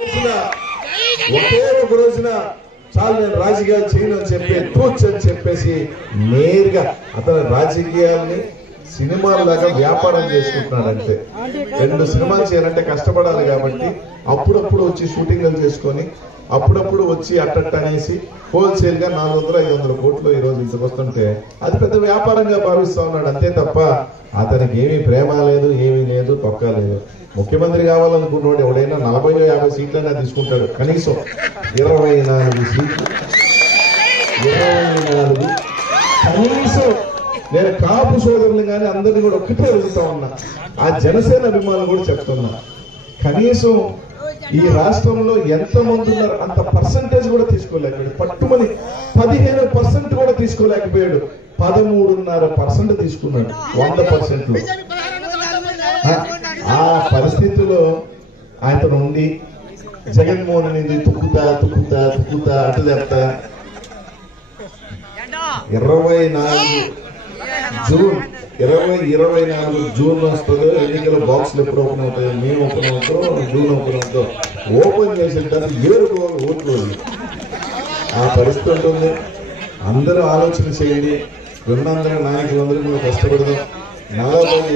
ఒకే ఒక రోజున చాలు నేను రాజకీయాలు చేయను అని చెప్పి కూర్చొని చెప్పేసి నేరుగా అతను రాజకీయాల్ని సినిమాలాగా వ్యాపారం చేసుకుంటున్నాడు. అంతే 2 సినిమాలు చేయాలంటే కష్టపడాలి కాబట్టి అప్పుడప్పుడు వచ్చి షూటింగ్లు చేసుకొని అప్పుడప్పుడు వచ్చి అట్టట్ట అనేసి హోల్సేల్ గా 400-500 కోట్లు ఈ రోజు ఇంతకొస్తుంటే అది పెద్ద వ్యాపారంగా భావిస్తా ఉన్నాడు. అంతే తప్ప అతనికి ఏమీ ప్రేమ లేదు, ఏమీ లేదు, తొక్క లేదు. ముఖ్యమంత్రి కావాలనుకున్నాడు ఎవడైనా 40-50 సీట్లైనా తీసుకుంటాడు. కనీసం 24 సీట్లు, 24 కనీసం. నేను కాపు సోదరులు కానీ అందరినీ కూడా ఒక్కటే అడుగుతా ఉన్నా, ఆ జనసేన అభిమానులు కూడా చెప్తున్నా, కనీసం ఈ రాష్ట్రంలో ఎంతమంది ఉన్నారు అంత పర్సంటేజ్ కూడా తీసుకోలేకపోయాడు. పట్టుమని 15% కూడా తీసుకోలేకపోయాడు. 13.5% తీసుకున్నాడు 100%లో. ఆ పరిస్థితిలో ఆయన ఉండి జగన్మోహన్ రెడ్డి తుక్కుతా అటు చెప్తా 24 జూన్ వస్తుందో ఎన్నికల బాక్సులు ఎప్పుడు ఓపెన్ అవుతాయో, మేము ఓపెన్ అవుతాం, జూన్ ఓపెన్ అవుతాం, ఓపెన్ చేసేటానికి 7 ఓట్లు. ఆ పరిస్థితి ఉంటుంది. అందరూ ఆలోచన చేయండి. 200 నాయకులందరూ కష్టపడదాం. 40